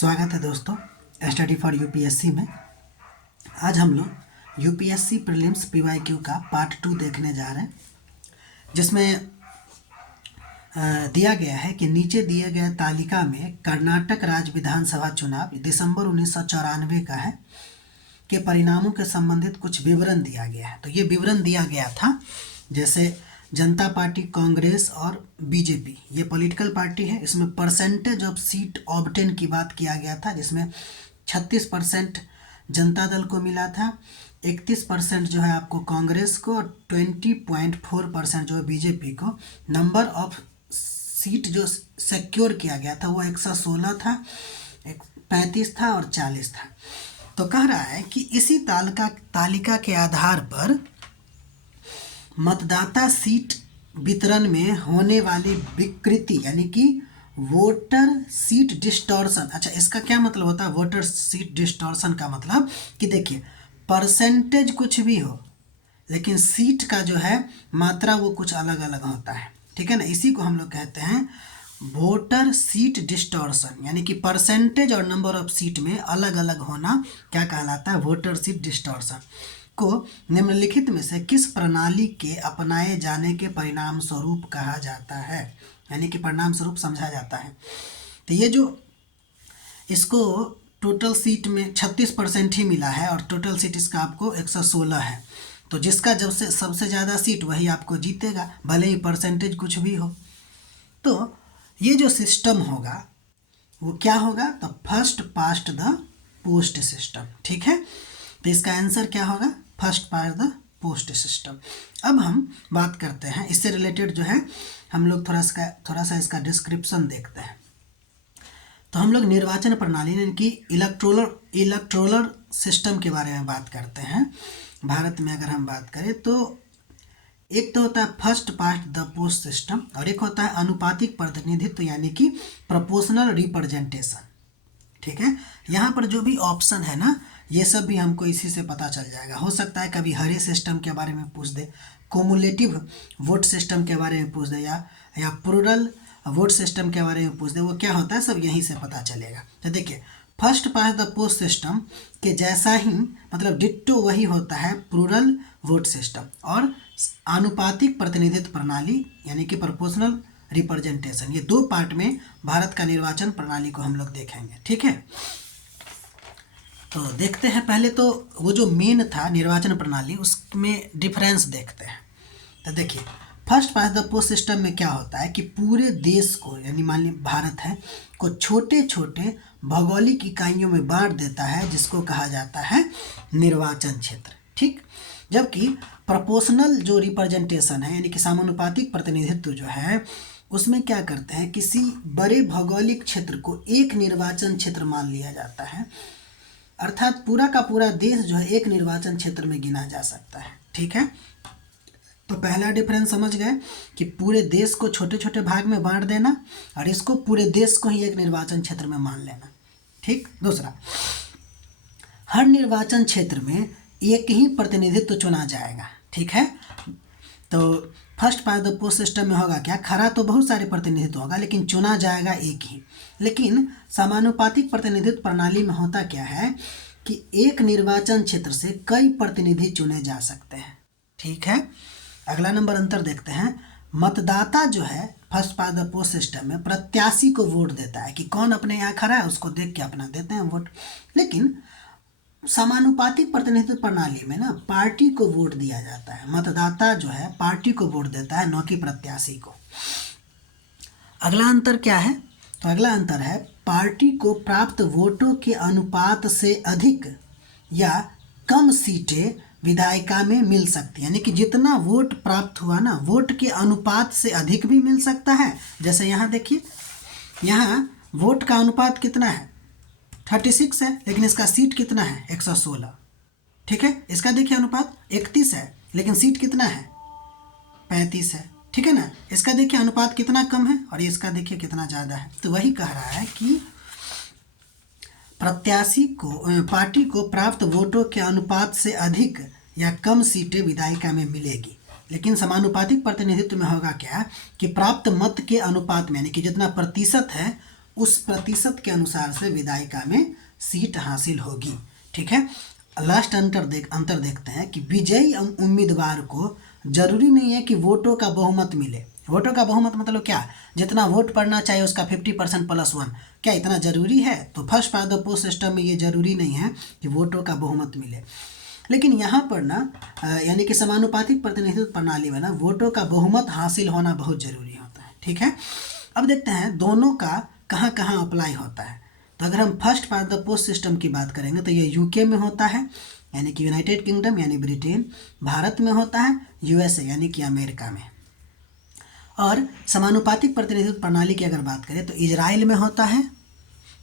स्वागत है दोस्तों स्टडी फॉर यूपीएससी में। आज हम लोग यूपीएससी प्रीलिम्स पीवाईक्यू का पार्ट 2 देखने जा रहे हैं, जिसमें दिया गया है कि नीचे दिए गए तालिका में कर्नाटक राज्य विधानसभा चुनाव दिसंबर 1994 का है के परिणामों के संबंधित कुछ विवरण दिया गया है। तो ये विवरण दिया गया था, जैसे जनता पार्टी, कांग्रेस और बीजेपी, ये पॉलिटिकल पार्टी है। इसमें परसेंटेज ऑफ सीट ऑब्टेन की बात किया गया था, जिसमें 36% जनता दल को मिला था, 31% जो है आपको कांग्रेस को और 20.4% जो है बीजेपी को। नंबर ऑफ सीट जो सिक्योर किया गया था वो 116 था, 35 था और 40 था। तो कह रहा है कि इसी तालिका के आधार पर मतदाता सीट वितरण में होने वाली विकृति यानी कि वोटर सीट डिस्टॉर्शन। अच्छा, इसका क्या मतलब होता है वोटर सीट डिस्टॉर्शन का? मतलब कि देखिए, परसेंटेज कुछ भी हो लेकिन सीट का जो है मात्रा वो कुछ अलग अलग होता है, ठीक है ना। इसी को हम लोग कहते हैं वोटर सीट डिस्टॉर्शन, यानी कि परसेंटेज और नंबर ऑफ सीट में अलग अलग होना क्या कहलाता है? वोटर सीट डिस्टॉर्शन को निम्नलिखित में से किस प्रणाली के अपनाए जाने के परिणाम स्वरूप कहा जाता है, यानी कि परिणाम स्वरूप समझा जाता है। तो ये जो इसको टोटल सीट में 36% ही मिला है और टोटल सीट इसका आपको 116 है, तो जिसका जब से सबसे ज़्यादा सीट वही आपको जीतेगा, भले ही परसेंटेज कुछ भी हो। तो ये जो सिस्टम होगा वो क्या होगा? तो first past the post system, ठीक है। तो इसका आंसर क्या होगा? First past the post system. अब हम बात करते हैं इससे रिलेटेड जो है, हम लोग थोड़ा सा इसका डिस्क्रिप्शन देखते हैं। तो हम लोग निर्वाचन प्रणाली यानी कि इलेक्टोरल सिस्टम के बारे में बात करते हैं। भारत में अगर हम बात करें तो एक तो होता है first past the post system और एक होता है अनुपातिक प्रतिनिधित्व यानी कि प्रोपोर्शनल रिप्रेजेंटेशन, ठीक है। यहाँ पर जो भी ऑप्शन है ना, ये सब भी हमको इसी से पता चल जाएगा। हो सकता है कभी हरे सिस्टम के बारे में पूछ दे, कोमुलेटिव वोट सिस्टम के बारे में पूछ दे, या प्लूरल वोट सिस्टम के बारे में पूछ दे। वो क्या होता है सब यहीं से पता चलेगा। तो देखिए, first past the post system के जैसा ही मतलब डिट्टो वही होता है प्लूरल वोट सिस्टम और आनुपातिक प्रतिनिधित्व प्रणाली यानी कि प्रोपोर्शनल रिप्रेजेंटेशन। ये दो पार्ट में भारत का निर्वाचन प्रणाली को हम लोग देखेंगे, ठीक है। तो देखते हैं पहले तो वो जो मेन था निर्वाचन प्रणाली, उसमें डिफरेंस देखते हैं। तो देखिए, first past the post system में क्या होता है कि पूरे देश को यानी मान लीजिए भारत है को छोटे छोटे भौगोलिक इकाइयों में बांट देता है, जिसको कहा जाता है निर्वाचन क्षेत्र, ठीक। जबकि प्रोपोर्शनल जो रिप्रेजेंटेशन है यानी कि समानुपातिक प्रतिनिधित्व जो है, उसमें क्या करते हैं, किसी बड़े भौगोलिक क्षेत्र को एक निर्वाचन क्षेत्र मान लिया जाता है, अर्थात पूरा का पूरा देश जो है एक निर्वाचन क्षेत्र में गिना जा सकता है, ठीक है। तो पहला डिफरेंस समझ गए कि पूरे देश को छोटे छोटे भाग में बांट देना और इसको पूरे देश को ही एक निर्वाचन क्षेत्र में मान लेना, ठीक। दूसरा, हर निर्वाचन क्षेत्र में एक ही प्रतिनिधित्व चुना जाएगा, ठीक है। तो first past the post system में होगा क्या, खरा तो बहुत सारे प्रतिनिधित्व होगा लेकिन चुना जाएगा एक ही। लेकिन समानुपातिक प्रतिनिधित्व प्रणाली में होता क्या है कि एक निर्वाचन क्षेत्र से कई प्रतिनिधि चुने जा सकते हैं, ठीक है। अगला नंबर अंतर देखते हैं। मतदाता जो है first past the post system में प्रत्याशी को वोट देता है कि कौन अपने यहाँ खड़ा है, उसको देख के अपना देते हैं वोट। लेकिन समानुपातिक प्रतिनिधित्व प्रणाली में ना पार्टी को वोट दिया जाता है, मतदाता जो है पार्टी को वोट देता है, न कि प्रत्याशी को। अगला अंतर क्या है? तो अगला अंतर है पार्टी को प्राप्त वोटों के अनुपात से अधिक या कम सीटें विधायिका में मिल सकती है, यानी कि जितना वोट प्राप्त हुआ ना, वोट के अनुपात से अधिक भी मिल सकता है। जैसे यहाँ देखिए, यहाँ वोट का अनुपात कितना है? 36 है, लेकिन इसका सीट कितना है? 116, ठीक है। इसका देखिए अनुपात 31 है, लेकिन सीट कितना है? 35 है, ठीक है ना। इसका देखिए अनुपात कितना कम है और इसका देखिए कितना ज़्यादा है। तो वही कह रहा है कि प्रत्याशी को पार्टी को प्राप्त वोटों के अनुपात से अधिक या कम सीटें विधायिका में मिलेगी, लेकिन समानुपातिक प्रतिनिधित्व में होगा क्या कि प्राप्त मत के अनुपात में यानी कि जितना प्रतिशत है उस प्रतिशत के अनुसार से विधायिका में सीट हासिल होगी। ठीक है, लास्ट अंतर देखते हैं कि विजयी उम्मीदवार को जरूरी नहीं है कि वोटों का बहुमत मिले। वोटों का बहुमत मतलब क्या, जितना वोट पड़ना चाहिए उसका 50% +1, क्या इतना ज़रूरी है? तो first past the post system में ये ज़रूरी नहीं है कि वोटों का बहुमत मिले। लेकिन यहाँ पर ना यानी कि समानुपातिक प्रतिनिधित्व प्रणाली में ना वोटों का बहुमत हासिल होना बहुत ज़रूरी होता है। ठीक है, अब देखते हैं दोनों का कहाँ कहाँ अप्लाई होता है। तो अगर हम first past the post system की बात करेंगे तो ये यूके में होता है, यानी कि यूनाइटेड किंगडम यानी ब्रिटेन। भारत में होता है यूएसए यानी कि अमेरिका में। और समानुपातिक प्रतिनिधित्व प्रणाली की अगर बात करें तो इजराइल में होता है,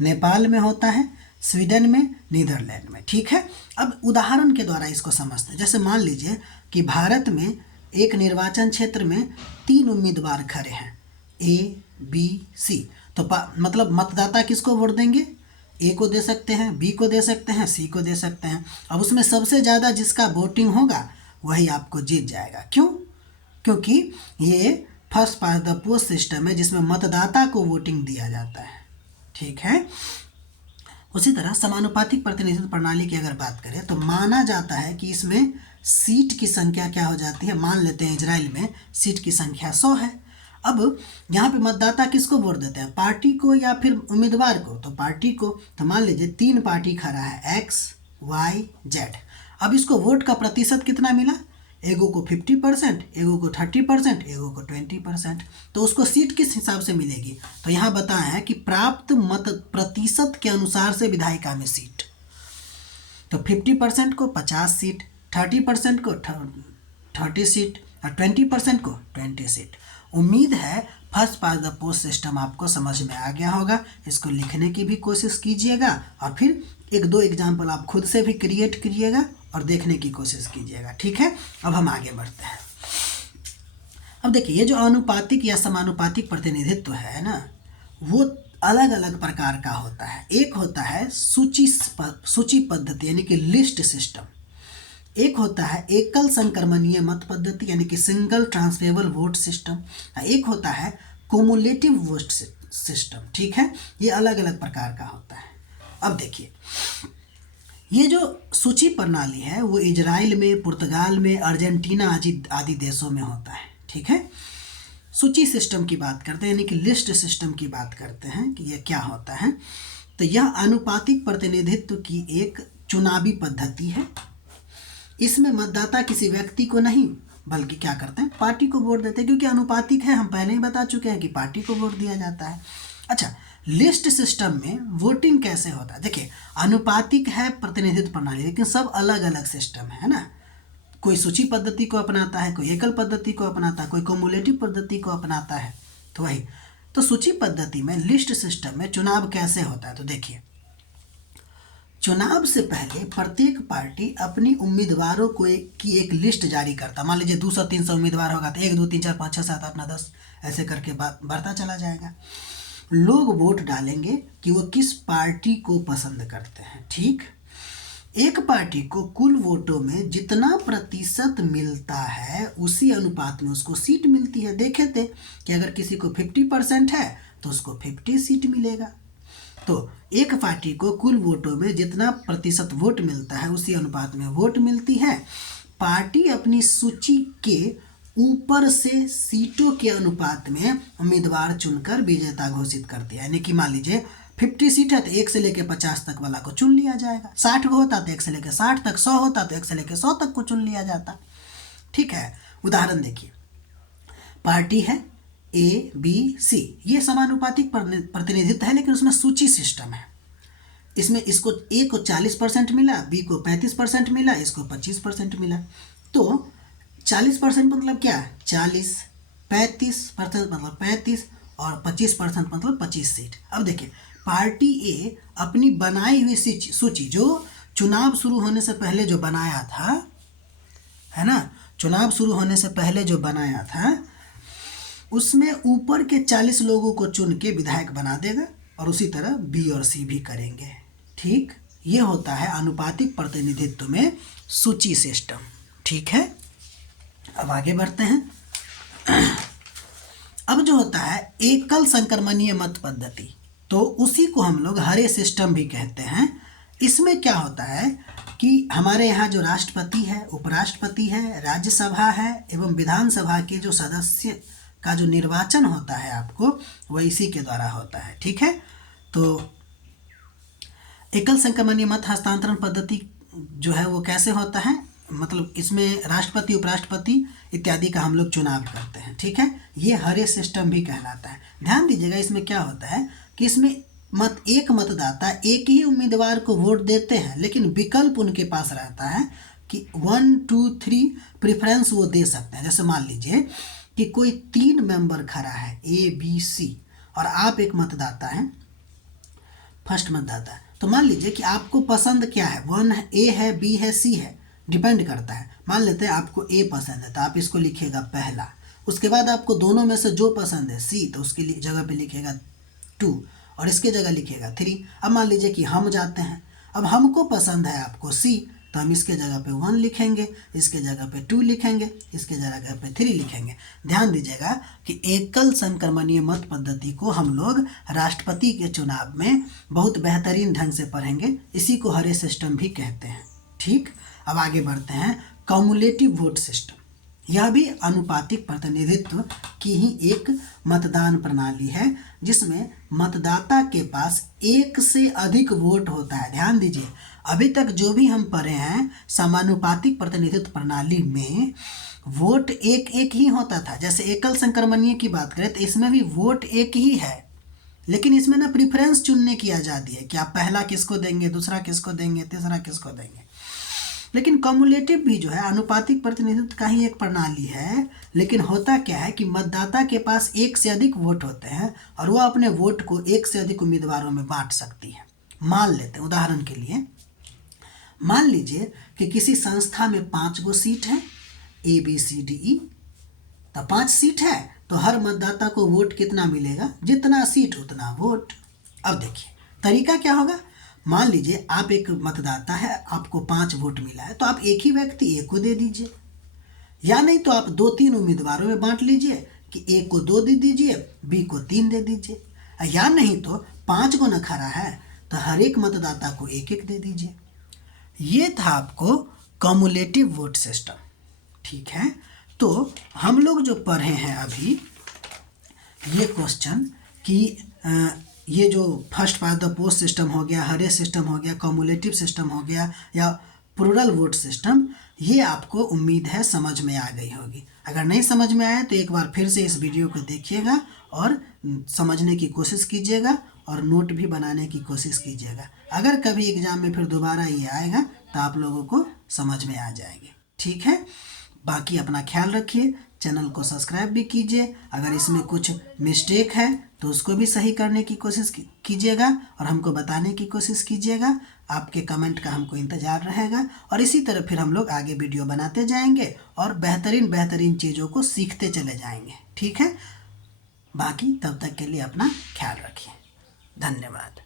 नेपाल में होता है, स्वीडन में, नीदरलैंड में। ठीक है, अब उदाहरण के द्वारा इसको समझते हैं। जैसे मान लीजिए कि भारत में एक निर्वाचन क्षेत्र में 3 उम्मीदवार खड़े हैं, ए बी सी। तो मतलब मतदाता किसको वोट देंगे? ए को दे सकते हैं, बी को दे सकते हैं, सी को दे सकते हैं। अब उसमें सबसे ज़्यादा जिसका वोटिंग होगा वही आपको जीत जाएगा। क्यों? क्योंकि ये first past the post system है जिसमें मतदाता को वोटिंग दिया जाता है। ठीक है, उसी तरह समानुपातिक प्रतिनिधित्व प्रणाली की अगर बात करें तो माना जाता है कि इसमें सीट की संख्या क्या हो जाती है। मान लेते हैं इजराइल में सीट की संख्या 100 है। अब यहाँ पे मतदाता किसको वोट देते हैं, पार्टी को या फिर उम्मीदवार को? तो पार्टी को। तो मान लीजिए 3 पार्टी खड़ा है, एक्स वाई जेड। अब इसको वोट का प्रतिशत कितना मिला? एगो को 50%, एगो को 30%, एगो को 20%। तो उसको सीट किस हिसाब से मिलेगी? तो यहाँ बताया है कि प्राप्त मत प्रतिशत के अनुसार से विधायिका में सीट। तो 50% को 50 सीट, 30% को 30 सीट और 20% को 20 सीट। उम्मीद है first past the post system आपको समझ में आ गया होगा। इसको लिखने की भी कोशिश कीजिएगा और फिर 1-2 एग्जाम्पल आप खुद से भी क्रिएट करिएगा और देखने की कोशिश कीजिएगा। ठीक है, अब हम आगे बढ़ते हैं। अब देखिए, ये जो अनुपातिक या समानुपातिक प्रतिनिधित्व है ना, वो अलग अलग प्रकार का होता है। एक होता है सूची पद्धति यानी कि लिस्ट सिस्टम। एक होता है एकल संक्रमणीय मत पद्धति यानी कि सिंगल ट्रांसफरेबल वोट सिस्टम। एक होता है कुमुलेटिव वोट सिस्टम। ठीक है, ये अलग अलग प्रकार का होता है। अब देखिए, ये जो सूची प्रणाली है वो इजराइल में, पुर्तगाल में, अर्जेंटीना आदि देशों में होता है। ठीक है, सूची सिस्टम की बात करते हैं यानी कि लिस्ट सिस्टम की बात करते हैं कि ये क्या होता है। तो यह अनुपातिक प्रतिनिधित्व की एक चुनावी पद्धति है। इसमें मतदाता किसी व्यक्ति को नहीं बल्कि क्या करते हैं, पार्टी को वोट देते हैं। क्योंकि अनुपातिक है, हम पहले ही बता चुके हैं कि पार्टी को वोट दिया जाता है। अच्छा, लिस्ट सिस्टम में वोटिंग कैसे होता है? देखिए, अनुपातिक है प्रतिनिधित्व प्रणाली, लेकिन सब अलग अलग सिस्टम है ना। कोई सूची पद्धति को अपनाता है, कोई एकल पद्धति को अपनाता है, कोई कुमुलेटिव पद्धति को अपनाता है। तो वही तो सूची पद्धति में, लिस्ट सिस्टम में चुनाव कैसे होता है? तो देखिए, चुनाव से पहले प्रत्येक पार्टी अपनी उम्मीदवारों को की एक लिस्ट जारी करता। मान लीजिए 200-300 उम्मीदवार होगा तो 1 2 3 4 5 6 7 8 9 10 ऐसे करके बढ़ता चला जाएगा। लोग वोट डालेंगे कि वो किस पार्टी को पसंद करते हैं। ठीक, एक पार्टी को कुल वोटों में जितना प्रतिशत मिलता है उसी अनुपात में उसको सीट मिलती है। देखे थे कि अगर किसी को 50% है तो उसको 50 सीट मिलेगा। तो एक पार्टी को कुल वोटों में जितना प्रतिशत वोट मिलता है उसी अनुपात में वोट मिलती है। पार्टी अपनी सूची के ऊपर से सीटों के अनुपात में उम्मीदवार चुनकर विजेता घोषित करती है। यानी कि मान लीजिए 50 सीट है तो 1 से लेकर 50 तक वाला को चुन लिया जाएगा। 60 को होता तो 1 से लेकर 60 तक, 100 होता तो 1 से लेकर 100 तक को चुन लिया जाता। ठीक है, उदाहरण देखिए, पार्टी है ए बी सी, ये समानुपातिक प्रतिनिधित्व है लेकिन उसमें सूची सिस्टम है। इसमें इसको ए को 40% मिला, बी को 35% मिला, इसको 25% मिला। तो 40% मतलब क्या? 40, 35% मतलब 35 और 25% मतलब 25 सीट। अब देखिए, पार्टी ए अपनी बनाई हुई सूची जो चुनाव शुरू होने से पहले जो बनाया था, है ना, चुनाव शुरू होने से पहले जो बनाया था उसमें ऊपर के 40 लोगों को चुन के विधायक बना देगा और उसी तरह बी और सी भी करेंगे। ठीक, ये होता है अनुपातिक प्रतिनिधित्व में सूची सिस्टम। ठीक है, अब आगे बढ़ते हैं। अब जो होता है एकल संक्रमणीय मत पद्धति, तो उसी को हम लोग हरे सिस्टम भी कहते हैं। इसमें क्या होता है कि हमारे यहाँ जो राष्ट्रपति है, उपराष्ट्रपति है, राज्यसभा है एवं विधानसभा के जो सदस्य का जो निर्वाचन होता है आपको, वह इसी के द्वारा होता है। ठीक है, तो एकल संक्रमणीय मत हस्तांतरण पद्धति जो है वो कैसे होता है, मतलब इसमें राष्ट्रपति, उपराष्ट्रपति इत्यादि का हम लोग चुनाव करते हैं। ठीक है, ये हरे सिस्टम भी कहलाता है। ध्यान दीजिएगा, इसमें क्या होता है कि इसमें एक मतदाता एक ही उम्मीदवार को वोट देते हैं, लेकिन विकल्प उनके पास रहता है कि 1, 2, 3 प्रेफरेंस वो दे सकते हैं। जैसे मान लीजिए कि कोई 3 मेंबर खड़ा है ABC और आप एक मतदाता हैं, फर्स्ट मतदाता। तो मान लीजिए कि आपको पसंद क्या है, 1 A है, B है, C है, डिपेंड करता है। मान लेते हैं आपको A पसंद है तो आप इसको लिखिएगा पहला। उसके बाद आपको दोनों में से जो पसंद है C, तो उसकी जगह पे लिखिएगा 2 और इसके जगह लिखिएगा 3। अब मान लीजिए कि हम जाते हैं, अब हमको पसंद है आपको C, तो हम इसके जगह पे 1 लिखेंगे, इसके जगह पे 2 लिखेंगे, इसके जगह पे 3 लिखेंगे। ध्यान दीजिएगा कि एकल संक्रमणीय मत पद्धति को हम लोग राष्ट्रपति के चुनाव में बहुत बेहतरीन ढंग से पढ़ेंगे। इसी को हरे सिस्टम भी कहते हैं। ठीक, अब आगे बढ़ते हैं। कम्युलेटिव वोट सिस्टम, यह भी अनुपातिक प्रतिनिधित्व की ही एक मतदान प्रणाली है, जिसमें मतदाता के पास एक से अधिक वोट होता है। ध्यान दीजिए, अभी तक जो भी हम पढ़े हैं समानुपातिक प्रतिनिधित्व प्रणाली में वोट एक एक ही होता था। जैसे एकल संक्रमणीय की बात करें तो इसमें भी वोट एक ही है, लेकिन इसमें ना प्रेफरेंस चुनने की आज़ादी है कि आप पहला किसको देंगे, दूसरा किसको देंगे, तीसरा किसको देंगे। लेकिन कम्युलेटिव भी जो है अनुपातिक प्रतिनिधित्व का ही एक प्रणाली है, लेकिन होता क्या है कि मतदाता के पास एक से अधिक वोट होते हैं और वह अपने वोट को एक से अधिक उम्मीदवारों में बांट सकती है। मान लेते हैं उदाहरण के लिए, मान लीजिए कि किसी संस्था में 5 गो सीट है, ABCDE, तो 5 सीट है, तो हर मतदाता को वोट कितना मिलेगा, जितना सीट उतना वोट। अब देखिए तरीका क्या होगा। मान लीजिए आप एक मतदाता है, आपको 5 वोट मिला है, तो आप एक ही व्यक्ति A को दे दीजिए, या नहीं तो आप 2-3 उम्मीदवारों में बांट लीजिए कि A को 2 दे दीजिए, B को 3 दे दीजिए, या नहीं तो 5 को न खड़ा है तो हर एक मतदाता को 1-1 दे दीजिए। ये था आपको कम्युलेटिव वोट सिस्टम। ठीक है, तो हम लोग जो पढ़े हैं अभी ये क्वेश्चन कि ये जो first past the post system हो गया, हरे सिस्टम हो गया, कम्युलेटिव सिस्टम हो गया या प्लूरल वोट सिस्टम, ये आपको उम्मीद है समझ में आ गई होगी। अगर नहीं समझ में आया तो एक बार फिर से इस वीडियो को देखिएगा और समझने की कोशिश कीजिएगा और नोट भी बनाने की कोशिश कीजिएगा। अगर कभी एग्ज़ाम में फिर दोबारा ये आएगा तो आप लोगों को समझ में आ जाएंगे। ठीक है, बाकी अपना ख्याल रखिए, चैनल को सब्सक्राइब भी कीजिए। अगर इसमें कुछ मिस्टेक है तो उसको भी सही करने की कोशिश कीजिएगा और हमको बताने की कोशिश कीजिएगा। आपके कमेंट का हमको इंतज़ार रहेगा और इसी तरह फिर हम लोग आगे वीडियो बनाते जाएंगे और बेहतरीन चीज़ों को सीखते चले जाएंगे। ठीक है, बाकी तब तक के लिए अपना ख्याल रखिए। धन्यवाद।